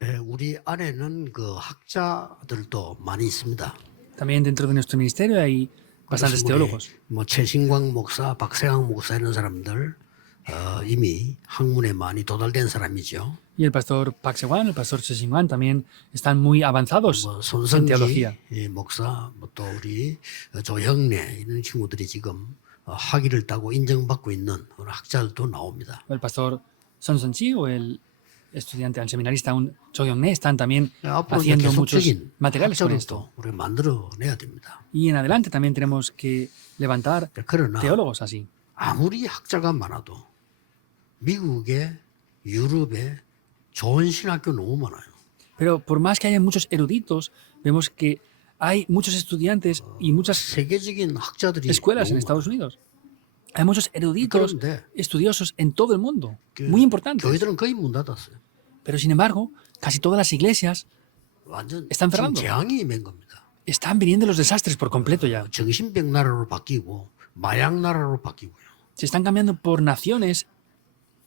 우리 안에는 그 학자들도 많이 있습니다. También dentro de nuestro ministerio hay bastantes 그래서 우리 teólogos. 뭐 최신광 목사, 박세강 목사 이런 사람들 이미 학문에 많이 도달된 사람이죠. Y el pastor Pak Se-wan, el pastor Che Shin-wan también están muy avanzados 뭐 en 손성기 teología. 목사, 뭐 또 우리 조형래 이런 친구들이 지금 학위를 따고 인정받고 있는 그런 학자들도 나옵니다. El pastor Son Son-chi o el estudiante, el seminarista Cho Young-ne están también 앞으로 이제 haciendo muchos 계속적인 materiales con esto. 학자들도 우리가 만들어내야 됩니다. Y en adelante también tenemos que levantar 그러나 teólogos así. 아무리 학자가 많아도 미국에 유럽에 좋은 신학교 너무 많아요. Pero por más que haya muchos eruditos, vemos que hay muchos estudiantes y muchas 세계적인 학자들이 escuelas en 너무 Estados Unidos. Hay muchos eruditos, 그런데 estudiosos en todo el mundo, 그 muy importantes. 교회들은 거의 문 닫았어요. Pero sin embargo, casi todas las iglesias 완전 Están 지금 cerrando. 재앙이 임한 겁니다. están viniendo los desastres por completo ya. 정신병 나라로 바뀌고 마약 나라로 바뀌고요. Se están cambiando por naciones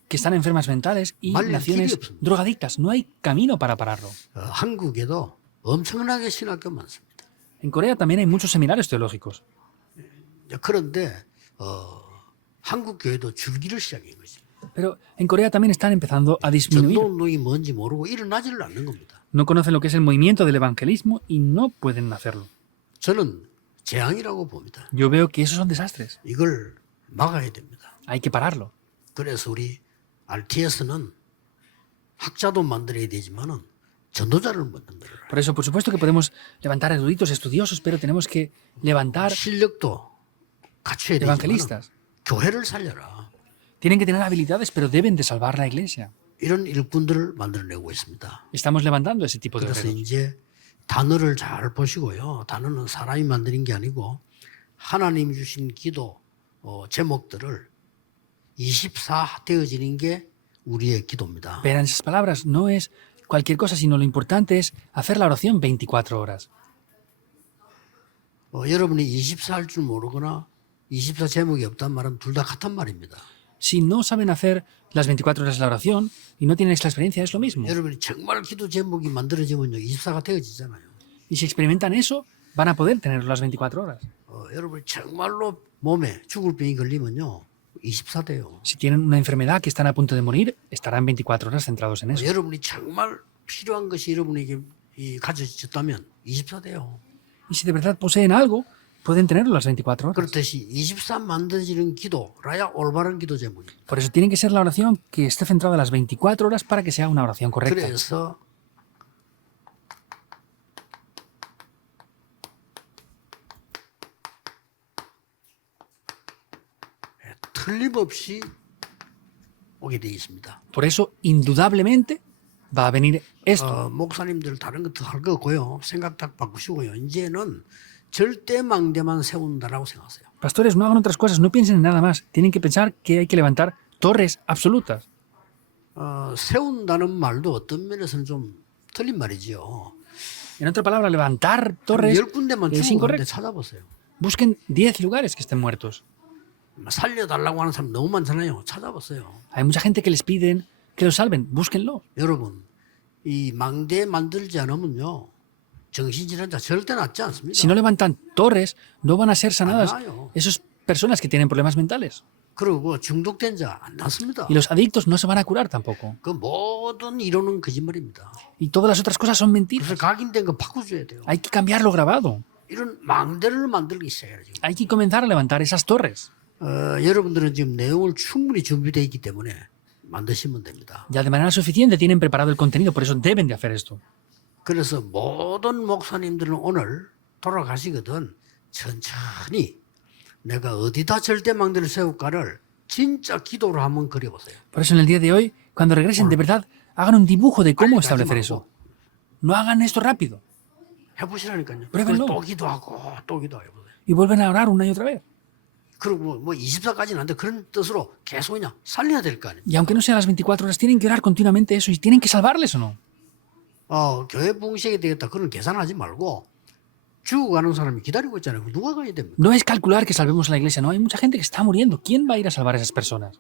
que están enfermas mentales y Vale, naciones 길이 없습니다. drogadictas. No hay camino para pararlo. 한국에도 엄청나게 신학교 많습니다. En Corea también hay muchos seminarios teológicos. 그런데 한국 교회도 줄기를 시작한 거죠. Pero en Corea también están empezando a disminuir. 전도운동이 뭔지 모르고 일어나지를 않는 겁니다. No conocen lo que es el movimiento del evangelismo y no pueden hacerlo. 저는 재앙이라고 봅니다. Yo veo que esos son desastres. 이걸 막아야 됩니다. Hay que pararlo. 그래서 우리 RTS는 학자도 만들어야 되지만은 전도자를 만들어라. Por eso, por supuesto que podemos levantar eruditos, estudiosos, pero tenemos que levantar 실력도 갖춰야 되지만 evangelistas. 교회를 살려라. Tienen que tener habilidades, pero deben de salvar la iglesia. 이런 일꾼들을 만들어내고 있습니다. Estamos levantando ese tipo de 그래서 obreros. 이제 단어를 잘 보시고요. 단어는 사람이 만드는 게 아니고 하나님이 주신 기도 제목들을 24 되어지는 게 우리의 기도입니다. Verán, esas palabras no es cualquier cosa, sino lo importante es hacer la oración 24 horas. 여러분이 24 할 줄 모르거나 24 제목이 없단 말은 둘 다 같은 말입니다. Si no saben hacer las 24 horas de la oración y no tienen esta experiencia, es lo mismo. 여러분이 정말 기도 제목이 만들어지면요 24가 되어지잖아요. Y si experimentan eso, van a poder tener las 24 horas. 여러분이 정말로 몸에 죽을 병이 걸리면요 24 돼요. Si tienen una enfermedad que están a punto de morir, estarán 24 horas centrados en eso. 여러분이 정말 필요한 것이 여러분에게 가져졌다면 24 돼요. Y si de verdad poseen algo, pueden tenerlo las 24 horas. 그렇듯이 24 만들어지는 기도라야 올바른 기도 제목입니다. Por eso tiene que ser la oración que esté centrada las 24 horas para que sea una oración correcta. 그래서 틀림없이 오게 되어 있습니다. Por eso, indudablemente, va a venir esto. 목사님들 다른 것도 할 거고요. 생각 딱 바꾸시고요. 이제는 절대 망대만 세운다라고 생각하세요. Pastores, no hagan otras cosas, no piensen en nada más. Tienen que pensar que hay que levantar torres absolutas. 세운다는 말도 어떤 면에서는 좀 틀린 말이지요. En otra palabra, levantar torres 10군데만 es 죽은 건데 incorrecto. 찾아보세요. Busquen 10 lugares que estén muertos. 살려달라고 하는 사람 너무 많잖아요. 찾아보세요. Hay mucha gente que les piden que los salven. Búsquenlo. 여러분, 이 망대 만들지 않으면요. 정신질환자 절대 낫지 않습니다. Si no levantan torres, no van a ser sanadas 안 나요. esas personas que tienen problemas mentales. 그리고 중독된 자 안 낫습니다. Y los adictos no se van a curar tampoco. 그 모든 이론은 거짓말입니다. Y todas las otras cosas son 그래서 mentiras. 각인된 거 바꿔줘야 돼요. Hay que cambiar lo grabado. 이런 망대를 만들기 시작해요. 지금. Hay que comenzar a levantar esas torres. 여러분들은 지금 내용을 충분히 준비되어 있기 때문에 만드시면 됩니다. Ya de manera suficiente tienen preparado el contenido, por eso deben de hacer esto. 그래서 모든 목사님들은 오늘 돌아가시거든 천천히 내가 어디다 절대 망대를 세울까를 진짜 기도로 한번 그려보세요. Por eso en el día de hoy, cuando regresen, de verdad, hagan un dibujo de cómo establecer eso. No hagan esto rápido. 해보시라니까요. Pruébenlo. 또 기도하고 또 기도해보세요. Y vuelven a orar una y otra vez. 그리고 뭐 24까지는 안 돼. 그런 뜻으로 계속 그냥 살려야 될 거 아니에요. Y aunque no sean las 24 horas, tienen que orar continuamente eso y tienen que salvarles o no. 교회 부흥시에 되겠다. 그런 계산하지 말고 죽어가는 사람이 기다리고 있잖아요. 누가 가야 됩니까? No es calcular que salvemos a la iglesia, no. Hay mucha gente que está muriendo. ¿Quién va a ir a salvar a esas personas?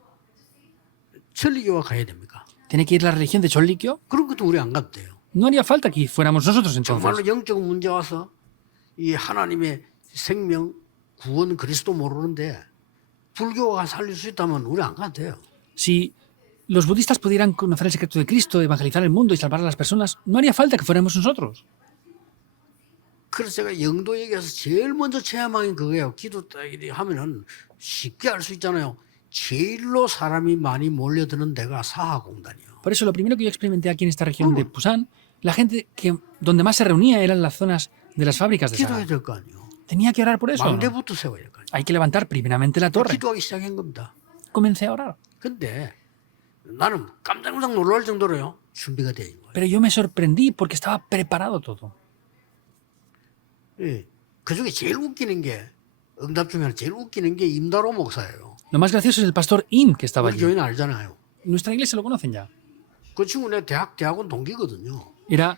천리교가 가야 됩니까? ¿Tiene que ir la religión de Chollikyo? 그런 것도 우리 안 가도 돼요. No haría falta que fuéramos nosotros entonces. 정말로 영적 문제 와서 이 하나님의 생명, 구원, 그리스도 모르는데 불교가 살릴 수 있다면 우리 안 가도 돼요. Si los budistas pudieran conocer el secreto de Cristo, evangelizar el mundo y salvar a las personas, no haría falta que fuéramos nosotros. 그래서 제가 영도 얘기해서 제일 먼저 체험한 게 그거예요. 기도 딱 이렇게 하면은 쉽게 알 수 있잖아요. 제일로 사람이 많이 몰려드는 데가 사하공단이요. Por eso, lo primero que yo experimenté aquí en esta región de Pusan, la gente que donde más se reunía eran las zonas de las fábricas de 기도해야 Saga. 될 거 아니에요. Tenía que orar por eso. ¿No? 망대부터 세워야 될 거 아니에요. Hay que levantar primeramente la torre. 기도하기 시작한 겁니다. Comencé a orar. 근데 나는 깜짝깜짝 놀랄 정도로요. 준비가 되어 있는 거예요. Pero yo me sorprendí porque estaba preparado todo. 예. 그중에 제일 웃기는 게 응답 중에 하나 제일 웃기는 게 임다로 목사예요. Lo más gracioso es el pastor Im que estaba 우리 allí. 교회는 알잖아요. Nuestra iglesia lo conocen ya. 그 친구 내 대학원 동기거든요. Era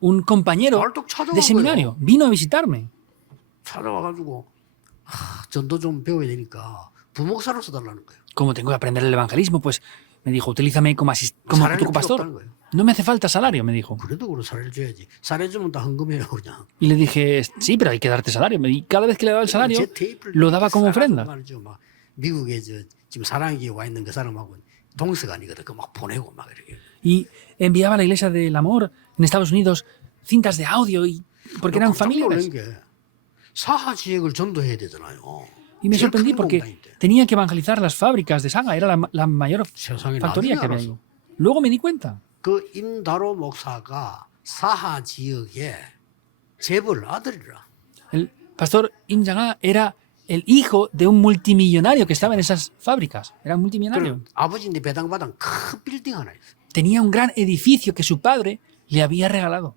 un compañero 발톱 찾아간 de seminario. Vino a visitarme. 찾아와가지고 전도 좀 배워야 되니까 부목사로 써달라는 거예요. Como tengo que aprender el evangelismo, pues me dijo, utilízame como 사례를 tu 필요 없다는 pastor. 거예요. No me hace falta salario, me dijo. 그래도 그걸 사례를 줘야지. 사례 주면 다 헌금해요 그냥. Y le dije, sí, pero hay que darte salario. Y cada vez que le daba el salario, 제 테이프를 lo daba como 싸가지고 ofrenda. 말이죠. 막 미국에 지금 사랑에게 와 있는 그 사람하고 동서가 아니거든. 그 막 보내고 막 이렇게. Y enviaba a la iglesia del amor en Estados Unidos cintas de audio porque eran 깜짝 놀란 familiares. 게 사하 지역을 전도해야 되잖아요. Y me 제일 sorprendí 큰 porque 공단인데. tenía que evangelizar las fábricas de Saga. Era la mayor 세상에 factoría 나중에 que había 알았어. ahí. Luego me di cuenta. 그 임다로 목사가 사하 지역에 재벌 아들이라. El pastor Im Jang-a era el hijo de un multimillonario que estaba en esas fábricas. Era un multimillonario. 그럼 아버지인데 배당받은 큰 빌딩 하나 있어. Tenía un gran edificio que su padre le había regalado.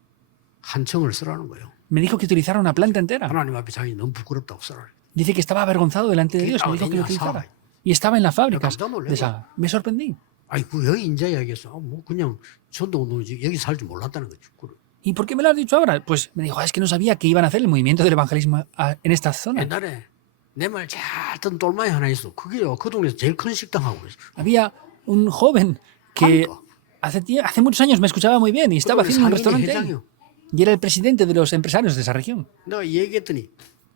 한 층을 쓰라는 거예요. Me dijo que utilizara una planta entera. 하나님 앞에 자기 너무 부끄럽다고 쓰라. Dice que estaba avergonzado delante de Dios. Me dijo que lo utilizara. Y estaba en las fábricas de Saga. Me sorprendí. 아이 그 여기 인자 이야기했어. 뭐 그냥 전도 오늘 여기 살 줄 몰랐다는 거지. 그래. ¿Y por qué me lo has dicho ahora? Pues me dijo, es que no sabía que iban a hacer el movimiento del evangelismo en estas zonas. 옛날에 내 말 잘 듣는 똘마이 하나 있어. 그게요. 그 동네에서 제일 큰 식당 하고 있어. Había un joven que hace muchos años me escuchaba muy bien y estaba haciendo un restaurante ahí. Y era el presidente de los empresarios de esa región. 내가 얘기했더니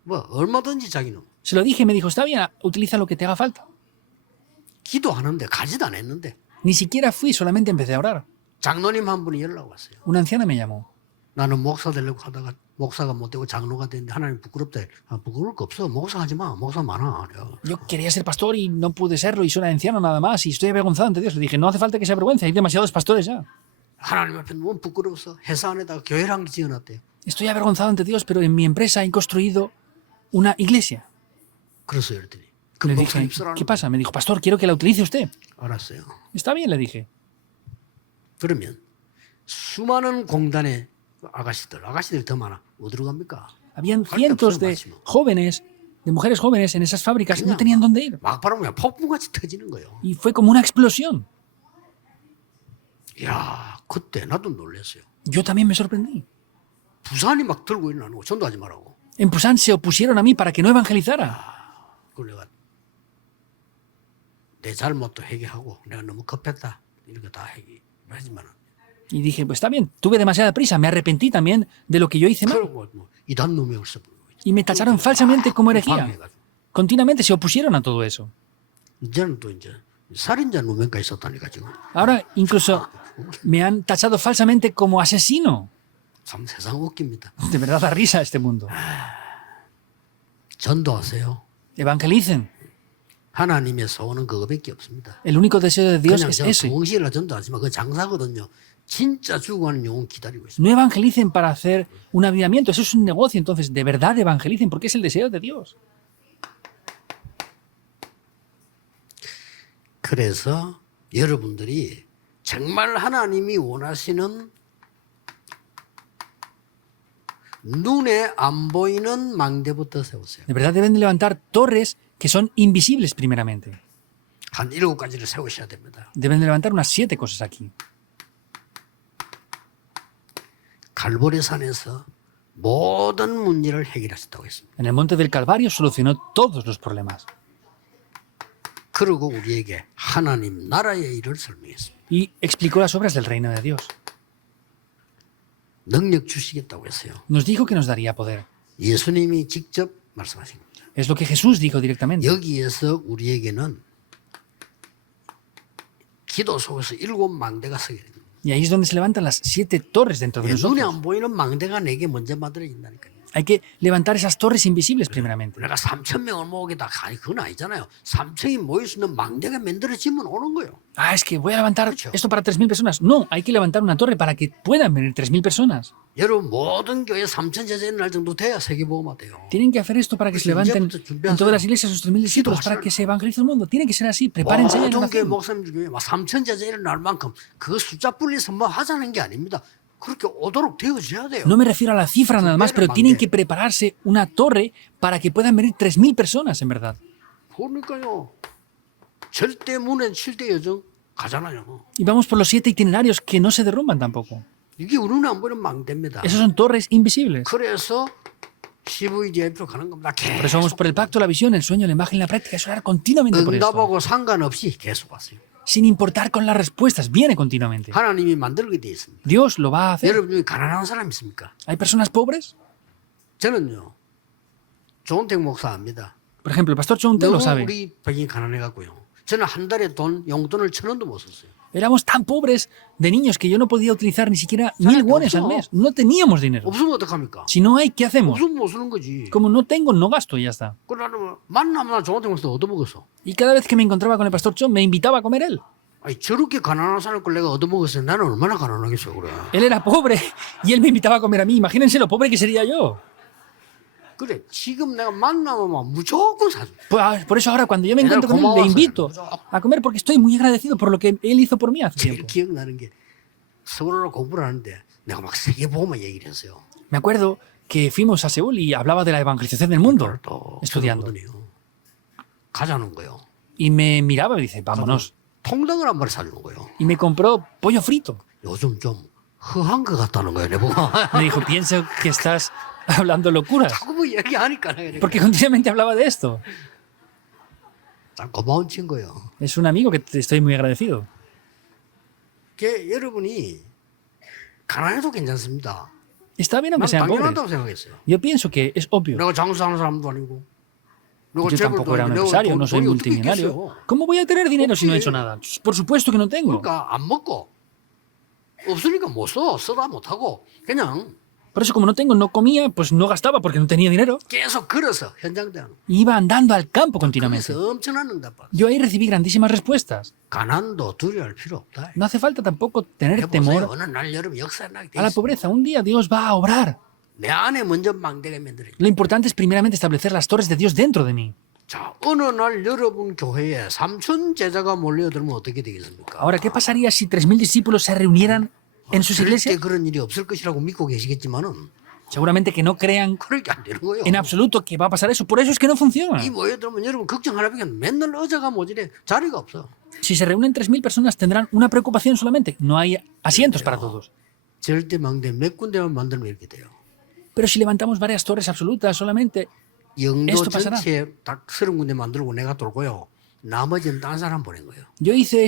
뭐 얼마든지 자기는 Se lo dije y me dijo, está bien, utiliza lo que te haga falta. 기도하는데 가지도 안 했는데 Ni siquiera fui, solamente empecé a orar. 장로님 한 분이 연락 왔어요. Una anciana me llamó. 나는 목사 되려고 하다가 목사가 못 되고 장로가 됐는데 하나님 부끄럽다. 부끄러울 거 없어. 목사 하지 마. 목사 많아. Yo quería ser pastor y no pude serlo y soy un anciano nada más y estoy avergonzado ante Dios. Le dije, no hace falta que se avergüence, hay demasiados pastores ya. 하나님 앞에 너무 부끄러워서 회사 안에다가 교회를 한 개 지어놨대요. Estoy avergonzado ante Dios, pero en mi empresa he construido una iglesia. 그래서 이랬더니 그 Le 목사님 dije, 쓰라는 ¿qué pasa? Me dijo, pastor, quiero que la utilice usted. 알았어요. Está bien, le dije. 그러면 수많은 공단의 아가씨들이 더 많아. 어디로 갑니까? Habían cientos de jóvenes, de mujeres jóvenes en esas fábricas y no tenían dónde ir. 막 바라보면 폭풍같이 터지는 거예요. Y fue como una explosión. 야, 그때 나도 놀랐어요. Yo también me sorprendí. 부산이 막 들고 일어나는 거 전도하지 말라고. En Pusan se opusieron a mí para que no evangelizara. 그걸 내가 내 잘못도 회개하고 내가 너무 급했다. 이렇게 다 회개하지만 Y dije, pues está bien, tuve demasiada prisa, me arrepentí también de lo que yo hice mal. 그리고 뭐 이단 누명을 써버리고 Y me tacharon falsamente como herejía. 방해해가지고. Continuamente se opusieron a todo eso. 이제는 또 이제 살인자 누명까지 썼다니까 지금. Ahora incluso me han tachado falsamente como asesino. 참 세상 웃깁니다. De verdad da risa este mundo. 전도하세요. Evangelicen. 하나님의 소원은 그거밖에 없습니다. El único deseo de Dios 그냥 es 저 ese. 구원시키려 전도하지만 그 장사거든요. 진짜 죽어가는 영혼 기다리고 있습니다. No evangelicen para hacer un avivamiento, eso es un negocio. Entonces, de verdad evangelicen porque es el deseo de Dios. 그래서 여러분들이 정말 하나님이 원하시는 눈에 안 보이는 망대부터 세우세요. De verdad deben de levantar torres que son invisibles primeramente. 한 7가지를 세우셔야 됩니다. Deben de levantar unas 7 cosas aquí. 갈보리산에서 모든 문제를 해결하셨다고 했습니다. En el monte del Calvario solucionó todos los problemas. 그리고 우리에게 하나님 나라의 일을 설명했습니다. Y explicó las obras del reino de Dios. 능력 주시겠다고 했어요. Nos dijo que nos daría poder. 예수님이 직접 말씀하신 겁니다. Es lo que Jesús dijo directamente. 여기에서 우리에게는 기도 속에서 7망대가 서게 됩니다. Y ahí es donde se levantan las 7 torres dentro de 눈에 nosotros. 안 보이는 망대가 내게 먼저 만들어진다니까요. Hay que levantar esas torres invisibles primeramente. 우리가 3,000명을 모으겠다. 아니 그건 아니잖아요. 3,000이 모일 수 있는 망대가 만들어지면 오는 거예요. Ah, es que voy a levantar Mucho. esto para 3.000 personas. No, hay que levantar una torre para que puedan venir 3.000 personas. 여러분 모든 교회 3,000 제자인 날 정도 돼야 세계보험화 돼요. Tienen que hacer esto para que se levanten en todas las iglesias sus 3.000 discípulos, para que se evangelice el mundo. Tiene que ser así. Prepárense ya en 모든 교회 oración. 목사님들 중에 3,000 제자인 날만큼 그 숫자 분리해서 뭐 하자는 게 아닙니다. 그렇게 오도록 되어져야 돼요. No me refiero a la cifra nada más, pero tienen que prepararse una torre para que puedan venir 3.000 personas, en verdad. 그러니까요. 절대 문에 7대 여정 가잖아요. Y vamos por los 7 itinerarios que no se derrumban tampoco. 이게 우리 눈에 안 보이는 망대입니다. Esos son torres invisibles. 그래서 CVDIP로 가는 겁니다. Por eso vamos por el pacto, la visión, el sueño, la imagen y la práctica. Es orar continuamente por esto. 응답하고 상관없이 계속 왔어요. Sin importar con las respuestas, viene continuamente. 하나님이 만들게 돼 있습니다. Dios lo va a hacer. 여러분 중에 가난한 사람 있습니까? ¿Hay personas pobres? 저는요. 조은택 목사 압니다. Por ejemplo, el pastor Chonte lo 너무 sabe. 우리 병이 가난해갖고요. 저는 한 달에 용돈을 1,000원도 못 썼어요. Éramos tan pobres de niños que yo no podía utilizar ni siquiera 1.000 wones al mes. No teníamos dinero. 없으면 어떡합니까? Si no hay, ¿qué hacemos? 없으면 못 쓰는 거지. Como no tengo, no gasto y ya está. 그 나는 만나면 조은택 목사 얻어먹었어. Y cada vez que me encontraba con el pastor Chon, me invitaba a comer él. 아니 저렇게 가난한 사람 걸 내가 얻어먹었어요. 나는 얼마나 가난하겠어요, 그래. Él era pobre y él me invitaba a comer a mí. Imagínense lo pobre que sería yo. 그래 지금 내가 만나면 막 무조건 사줘. Por eso ahora cuando yo me encuentro con él, le invito a comer porque estoy muy agradecido por lo que él hizo por mí hace 제일 tiempo. 기억나는 게 서울로 공부를 하는데 내가 막 세계보험만 얘기를 했어요. Me acuerdo que fuimos a Seúl y hablaba de la evangelización del mundo, 그걸 또 estudiando. 쳐다보더니요. 가자는 거예요. Y me miraba y me dice, vámonos. 통닭을 한 마리 사주는 거예요. Y me compró pollo frito. 요즘 좀 허한 것 같다는 거예요, 내보고. Me dijo, pienso que estás hablando locuras. 자꾸 뭐 얘기하니까 내가 Porque continuamente hablaba de esto. 참 고마운 친구예요. Es un amigo que te estoy muy agradecido. que 여러분이 가난해도 괜찮습니다. Está bien aunque 난 sean pobres. 당연하다고 생각했어요. Yo pienso que es obvio. 내가 장사하는 사람도 아니고. 내가 Yo 재벌도 tampoco era un 아니고, empresario, 내가 no soy 돈이 어떻게 multimillonario. 있겠어요? ¿Cómo voy a tener dinero si no he hecho nada? Por supuesto que no tengo. 그러니까 안 먹고 없으니까 못 써. 써다 못하고 그냥 Por eso, como no tengo, no comía, pues no gastaba porque no tenía dinero. 계속 걸어서 현장대는 Y iba andando al campo continuamente. 그래서 엄청난 응답 받아. Yo ahí recibí grandísimas respuestas. 가난도 두려워할 필요 없다. No hace falta tampoco tener 해보세요. temor 어느 날 여러분 역사 나게 돼 a la 있어. pobreza. Un día Dios va a obrar. 내 안에 먼저 망대가 만들어. Lo importante es primeramente establecer las torres de Dios dentro de mí. 자, 어느 날 여러분 교회에 3,000 제자가 몰려들면 어떻게 되겠습니까? Ahora, ¿qué pasaría si 3.000 discípulos se reunieran en sus 절대 iglesias? 그런 일이 없을 것이라고 믿고 계시겠지만은 Seguramente que no crean 그렇게 안 되는 거예요. en absoluto que va a pasar eso. Por eso es que no funciona. 이 모여들면 여러분 걱정하려면 맨날 의자가 모자래 자리가 없어. Si se reúnen 3.000 personas, tendrán una preocupación solamente. No hay asientos para todos. 절대 망대 몇 군데만 만들면 이렇게 돼요. Pero si levantamos varias torres absolutas solamente, 영도 Esto pasará. 전체 딱 30군데 만들고 내가 돌고요. 나머지는 딴 사람 보낸 거예요. yo hice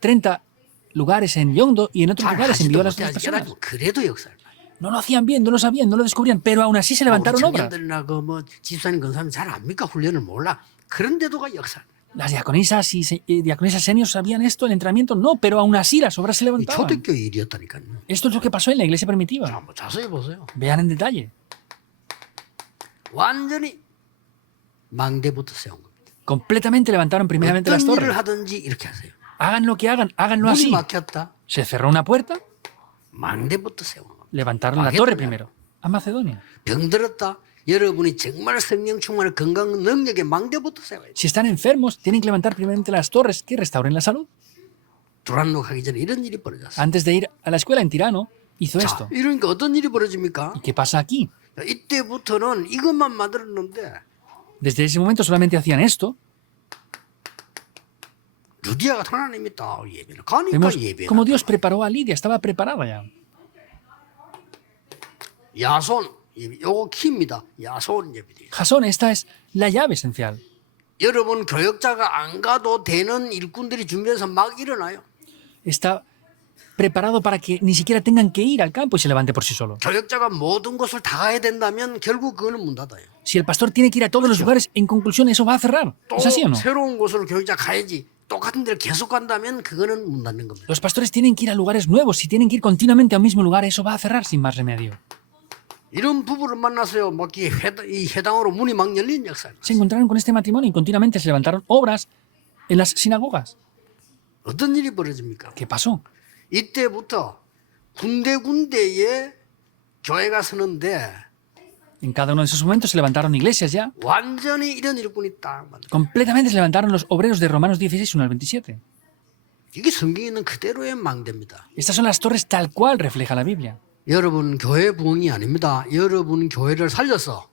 30 lugares en Yongdo y en otros 잘 lugares 하지도 envió a las 못해 otras 아직 personas. 깨닫지만 그래도 역사를 봐요. No lo hacían bien, no lo sabían, no lo descubrían, pero aún así se levantaron obras. 청년들이나 그뭐 집사님 건사님 잘 압니까? 훈련을 몰라. 그런데도가 역사. Las diaconisas y diaconisas seniors sabían esto, el entrenamiento no, pero aún así las obras se 이 levantaban. 초대교회 일이었다니까요. Esto es lo que pasó en la iglesia primitiva. 자, 한번 자세히 보세요. Vean en detalle. 완전히 망대부터 세운 겁니다. Completamente levantaron primeramente las 어떤 일을 torres. 하든지 이렇게 하세요. Hagan lo que hagan, háganlo 문이 así. 막혔다. Se cerró una puerta, 망대부터 세우는 겁니다. levantaron la Macedonia. torre primero. A Macedonia. 병들었다. 여러분이 정말 성령 충만한 건강 능력의 망대부터 세워야 돼. Si están enfermos, tienen que levantar primeramente las torres que restauren la salud. 두란노 가기 전에 이런 일이 벌어졌어. Antes de ir a la escuela en Tirano, hizo 자, esto. 이러니까 어떤 일이 벌어집니까? ¿Y qué pasa aquí? 이때부터는 이것만 만들었는데 Desde ese momento solamente hacían esto. 루디아가 하나님 있다 예배는 가니까 Vemos 예배. cómo Dios preparó a Lidia, estaba preparada ya. 야손 요거 키입니다. 야손 예배돼요. Jasón, esta es la llave esencial. 여러분 교역자가 안 가도 되는 일꾼들이 준비해서 막 일어나요. Está preparado para que ni siquiera tengan que ir al campo y se levante por sí solo. 교역자가 모든 곳을 다 가야 된다면 결국 그거는 문 닫아요. Si el pastor tiene que ir a todos los lugares, en conclusión, eso va a cerrar. 또 ¿Es así o no? 새로운 곳으로 교역자 가야지 똑같은 데를 계속 간다면 그거는 문 닫는 겁니다. Los pastores tienen que ir a lugares nuevos. Si tienen que ir continuamente a un mismo lugar, eso va a cerrar sin más remedio. 이런 부부를 만나서요, 이 회당으로 문이 막 열린 역사예요. Se encontraron con este matrimonio y continuamente se levantaron obras en las sinagogas. 어떤 일이 벌어집니까? ¿Qué pasó? 이때부터 군데군데에 교회가 서는데 En cada uno de esos momentos se levantaron iglesias ya. 완전히 이런 일꾼이 딱 만들어요. Completamente se levantaron los obreros de Romanos 16, 1 al 27. 이게 성경에 있는 그대로의 망대입니다. Estas son las torres tal cual refleja la Biblia. 여러분 교회 부흥이 아닙니다. 여러분 교회를 살려서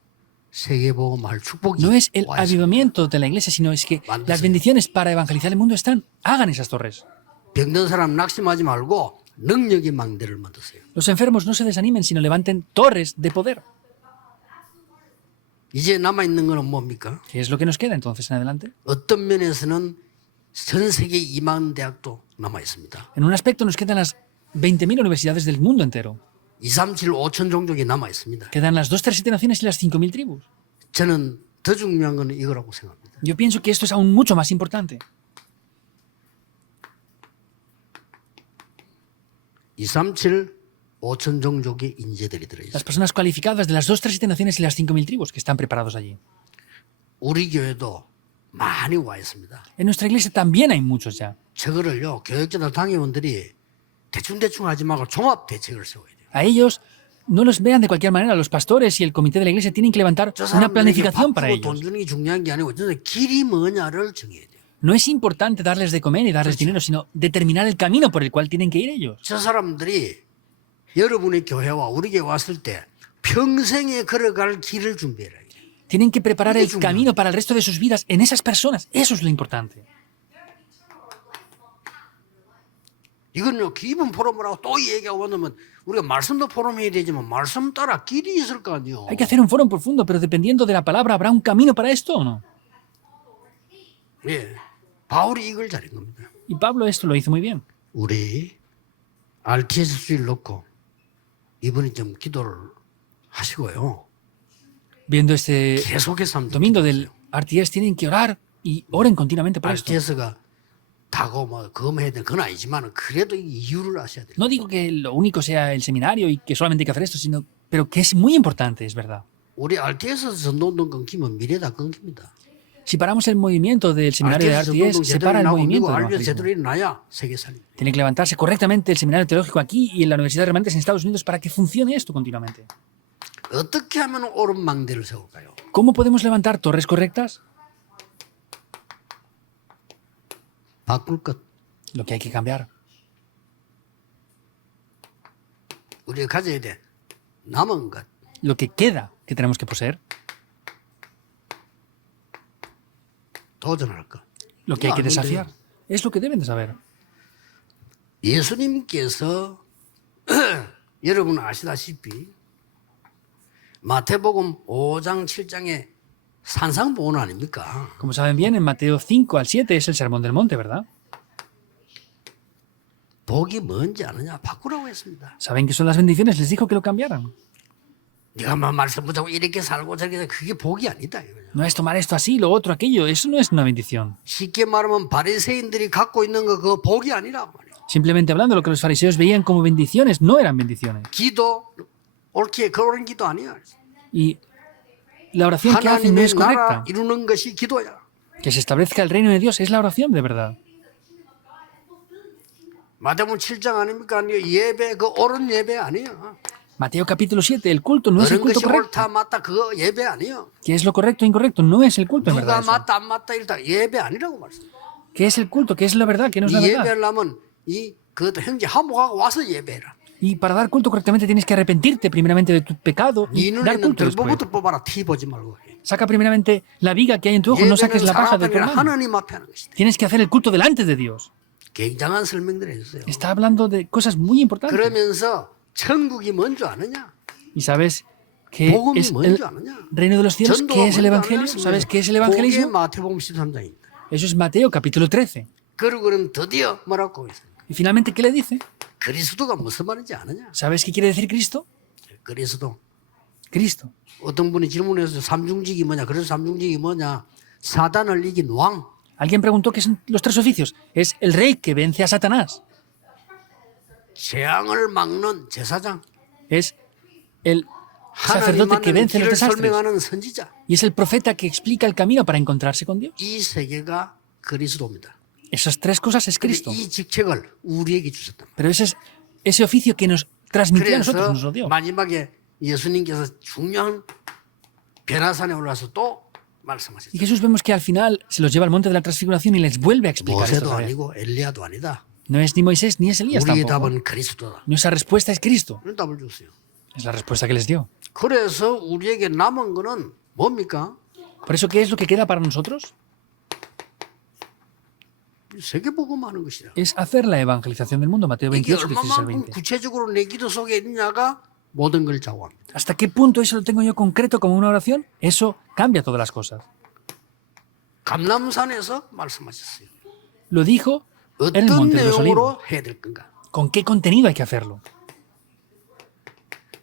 세계복음할 축복이 No es el 와 있습니다. avivamiento de la iglesia, sino es que Mándese. las bendiciones para evangelizar el mundo están. Hagan esas torres. 병든 사람 낙심하지 말고 능력의 망대를 만드세요. Los enfermos no se desanimen, sino levanten torres de poder. 이제 남아있는 거는 뭡니까? ¿Qué es lo que nos queda entonces en adelante? 어떤 면에서는 전 세계 2만 대학도 남아있습니다. En un aspecto nos quedan las 20.000 universidades del mundo entero. 237, 5천 종족이 남아있습니다. Quedan las 237 naciones y las 5.000 tribus. 저는 더 중요한 거는 이거라고 생각합니다. Yo pienso que esto es aún mucho más importante. 237, 5천 종족의 인재들이 Las 들어있어요. personas cualificadas de las 237 naciones y las 5.000 tribus que están preparados allí. 우리 교회도 많이 와 있습니다. En nuestra iglesia también hay muchos ya. 저거를요, 교역자들 당회원들이 대충대충 하지 말고 종합 대책을 세워야 돼요. A ellos no los vean de cualquier manera. Los pastores y el comité de la iglesia tienen que levantar 저 una 사람들에게 planificación para 바쁘고 돈 ellos. 주는 게 중요한 게 아니고 저는 길이 뭐냐를 정해야 돼요. No es importante darles de comer y darles dinero, sino determinar el camino por el cual tienen que ir ellos. 저 사람들이 여러분의 교회와 우리 교회 왔을 때 평생에 걸어갈 길을 준비해라. Tienen que preparar el Eso. camino para el resto de sus vidas en esas personas. Eso es lo importante. 이건요, 기본 포럼을 하고 또 얘기하고 나면 우리가 말씀도 포럼해야 되지만 말씀 따라 길이 있을 거 아니에요. Hay que hacer un foro en profundo, pero dependiendo de la palabra, ¿habrá un camino para esto o no? 예, 바울이 이걸 잘한 겁니다. Y Pablo esto lo hizo muy bien. 우리 RTS 수를 놓고 이분이 좀 기도를 하시고요. Viendo este 계속해서 한번 domingo del 기도하세요. RTS, tienen que orar y oren continuamente por esto. RTS가 다고 뭐 그거 해야 되는 건 아니지만 그래도 이 이유를 아셔야 돼요. No digo que lo único sea el seminario y que solamente hay que hacer esto, sino, pero que es muy importante, es verdad. 우리 RTS에서 전도운동 끊기면 미래 다 끊깁니다. Si paramos el movimiento del seminario de RTS RTS, 전도운동 se 제대로 para el 일어나고 movimiento 미국 del 알면 제대로 evangelismo. 일어나야 세계 살립니다. Tiene que levantarse correctamente el seminario teológico aquí y en la Universidad de Remanentes en Estados Unidos para que funcione esto continuamente. 어떻게 하면 옳은 망대를 세울까요? ¿Cómo podemos levantar torres correctas? 바꿀 것. Lo que hay que cambiar. 우리가 가져야 돼. 남은 것. Lo que queda que tenemos que poseer. 도전할 것. Lo que hay que No, no desafiar. Es lo que deben de saber. 예수님께서 여러분 아시다시피 마태복음 5장 7장에 산상보원 아닙니까? Como saben bien, en Mateo 5 al 7 es el Sermón del Monte, ¿verdad? 복이 뭔지 아느냐? 바꾸라고 했습니다. ¿Saben qué son las bendiciones? Les dijo que lo cambiaran. 네가 막 말씀 붙잡고 이렇게 살고 저렇게 살고 그게 복이 아니다. 이거죠. No es tomar esto así, lo otro, aquello. Eso no es una bendición. 쉽게 말하면 바리새인들이 갖고 있는 거 그거 복이 아니란 말이에요. Simplemente hablando, lo que los fariseos veían como bendiciones no eran bendiciones. 기도 옳게 그런 기도 아니야. Y la oración que hacen no 하나님의 es 나라 correcta. 이루는 것이 기도야. Que se establezca el reino de Dios es la oración de verdad. 마태복음 7장 아닙니까? 예배 그 옳은 예배 아니에요. Mateo capítulo 7, el culto no es el 그런 culto 것이 correcto. 옳다 맞다 그거 예배 아니에요. ¿Qué es lo correcto o incorrecto? No es el culto en 누가 verdad. Eso. 맞다 안 맞다 이렇다 예배 아니라고 말씀. ¿Qué es el culto? ¿Qué es la verdad? ¿Qué no es la 이 verdad? 예배하려면 이 그것도 형제 화목하고 와서 예배해라. Y para dar culto correctamente tienes que arrepentirte primeramente de tu pecado y 네 dar 눈에는 culto después. 들보부터 뽑아라. 티 보지 말고. Saca primeramente la viga que hay en tu ojo, no saques 예배는 la paja 사람 de tu 앞에 hermano. 하나님 앞에 하는 것이다. Tienes que hacer el culto delante de Dios. 굉장한 설명들을 해주세요. Está hablando de cosas muy importantes. 그러면서 천국이 뭔지 아느냐? ¿Y sabes qué 복음이 es el 뭔지 아느냐? reino de los cielos? 전도가 ¿Qué es el 뭔지 evangelio? 아느냐? ¿Sabes qué es el 그게 evangelismo? 마태복음 13장입니다. Eso es Mateo capítulo 13. 그러고는 드디어 뭐라고 있어요? Y finalmente, ¿qué le dice? 그리스도가 무슨 말인지 아느냐? ¿Sabes qué quiere decir Cristo? 그리스도. Cristo. 어떤 분이 질문해서 삼중직이 뭐냐? 그래서 삼중직이 뭐냐? 사단을 이긴 왕. Alguien preguntó qué son los tres oficios. Es el rey que vence a Satanás. 재앙을 막는 제사장. Es el 하나님 sacerdote que 만나는 vence los 길을 desastres. 설명하는 선지자. Y es el profeta que explica el camino para encontrarse con Dios. 이 세계가 그리스도입니다. Esas tres cosas es 근데 Cristo. 이 직책을 우리에게 주셨다. Pero ese es ese oficio que nos transmitió a nosotros, 그래서 nos lo dio. 마지막에 예수님께서 중요한 변화산에 올라서 또 Y 말씀하셨죠. Jesús vemos que al final se los lleva al monte de la transfiguración y les vuelve a explicar esto. 모세도 otra vez. 아니고 엘리야도 아니다. No es ni Moisés ni es Elías 우리의 tampoco. 답은 그리스도다. Nuestra respuesta es Cristo. 이런 답을 줬어요. Es la respuesta que les dio. 그래서 우리에게 남은 거는 뭡니까? Por eso, ¿qué es lo que queda para nosotros? 세계복음하는 것이다. Es hacer la evangelización del mundo. Mateo 이게 28, 16 al 얼마만큼 20. 구체적으로 내 기도 속에 있느냐가 모든 걸 좌우합니다. ¿Hasta qué punto eso lo tengo yo concreto como una oración? Eso cambia todas las cosas. 감람산에서 말씀하셨어요. Lo dijo en el 어떤 monte de los olivos. 내용으로 해야 될 건가? ¿Con qué contenido hay que hacerlo?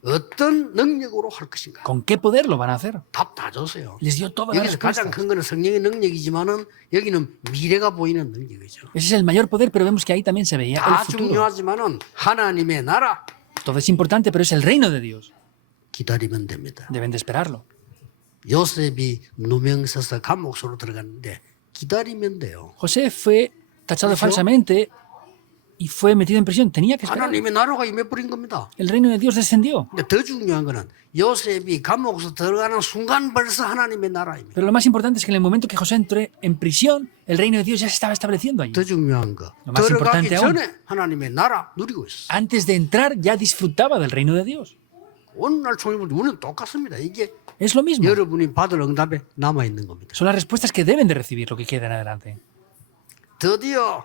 어떤 능력으로 할 것인가? ¿Con qué poder lo van a hacer? 답 다 줬어요. Les dio todas las 여기서 가장 respuestas. 큰 거는 성령의 능력이지만은 여기는 미래가 보이는 능력이죠. Ese es el mayor poder, pero vemos que ahí también se veía 다 el futuro. 중요하지만은 하나님의 나라 Todo es importante, pero es el reino de Dios. 기다리면 됩니다. Deben de esperarlo. 요셉이 누명 써서 감옥소로 들어갔는데 기다리면 돼요. José fue tachado ¿Eso? falsamente y fue metido en prisión. Tenía que esperar. 하나님의 나라가 임해버린 겁니다. El reino de Dios descendió. 근데 더 중요한 거는 요셉이 감옥소 들어가는 순간 벌써 하나님의 나라입니다. Pero lo más importante es que en el momento que José entró en prisión, el reino de Dios ya se estaba estableciendo allí. 더 중요한 거 Lo más 들어가기 importante aún. 전에 하나님의 나라 누리고 있어. Antes de entrar ya disfrutaba del reino de Dios. 오늘날 총회보다 우리는 똑같습니다. 이게 Es lo mismo. 여러분이 받을 응답에 남아 있는 겁니다. Son las respuestas que deben de recibir lo que queda en adelante. 드디어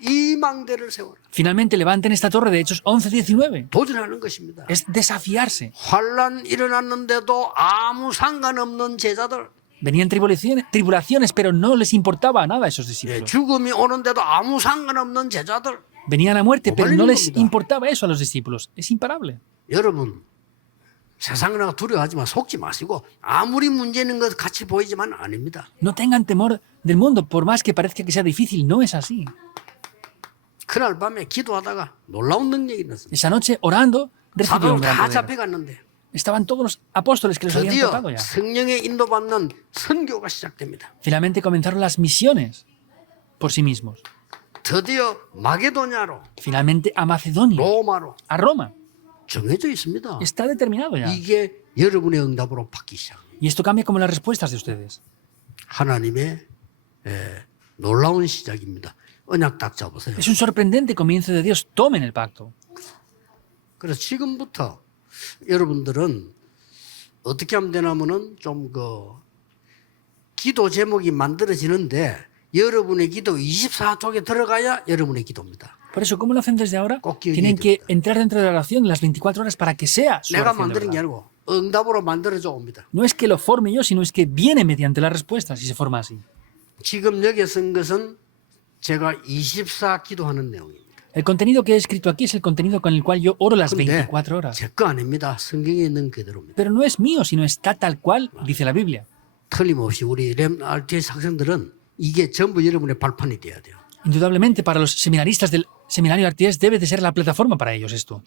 이 망대를 세워라. Finalmente levanten esta torre de Hechos 11:19. 도전하는 것입니다. Es desafiarse. 환란 일어났는데도 아무 상관없는 제자들, Venían tribulaciones, pero no les importaba nada a esos discípulos. 죽음이 오는데도 아무 상관없는 제자들. Venía la muerte, pero no les 겁니다. importaba eso a los discípulos. Es imparable. 여러분 세상을 두려워하지만 속지 마시고 아무리 문제 있는 것 같이 보이지만 아닙니다. No tengan temor del mundo, por más que parezca que sea difícil, no es así. 그날 밤에 기도하다가 놀라운 능력이 있었습니다. Esa noche, orando, recibieron 사도들 un gran 다 poder. 잡혀갔는데 Estaban todos los apóstoles que los habían 드디어 tocado ya. 성령의 인도받는 선교가 시작됩니다. Finalmente comenzaron las misiones por sí mismos. 드디어 마게도냐로, Finalmente a Macedonia, 로마로 a Roma. 정해져 있습니다. Está determinado ya. 이게 여러분의 응답으로 바뀌기 시작. Y esto cambia como las respuestas de ustedes. 하나님의 놀라운 시작입니다. 언약 딱 잡으세요. Es un sorprendente comienzo de Dios. Tomen el pacto. 그래서 지금부터 여러분들은 어떻게 하면 되냐면은 좀 기도 제목이 만들어지는데 여러분의 기도 24쪽에 들어가야 여러분의 기도입니다. Por eso, ¿cómo lo hacen desde ahora? 꼭 기억해야 Tienen que 됩니다. entrar dentro de la oración las 24 horas para que sea su 내가 oración de 만드는 게 verdad. 아니고 응답으로 만들어져 옵니다. No es que lo forme yo, sino es que viene mediante las respuestas y se forma así. 지금 여기에 쓴 것은 제가 24 기도하는 내용입니다. El contenido que he escrito aquí es el contenido con el cual yo oro las 근데 24 horas. 제 거 아닙니다. 성경에 있는 그대로입니다. Pero no es mío, sino está tal cual dice la Biblia. 틀림없이 우리 렘 RTS 학생들은 이게 전부 여러분의 발판이 돼야 돼요. Indudablemente, para los seminaristas del seminario RTS debe de ser la plataforma para ellos esto.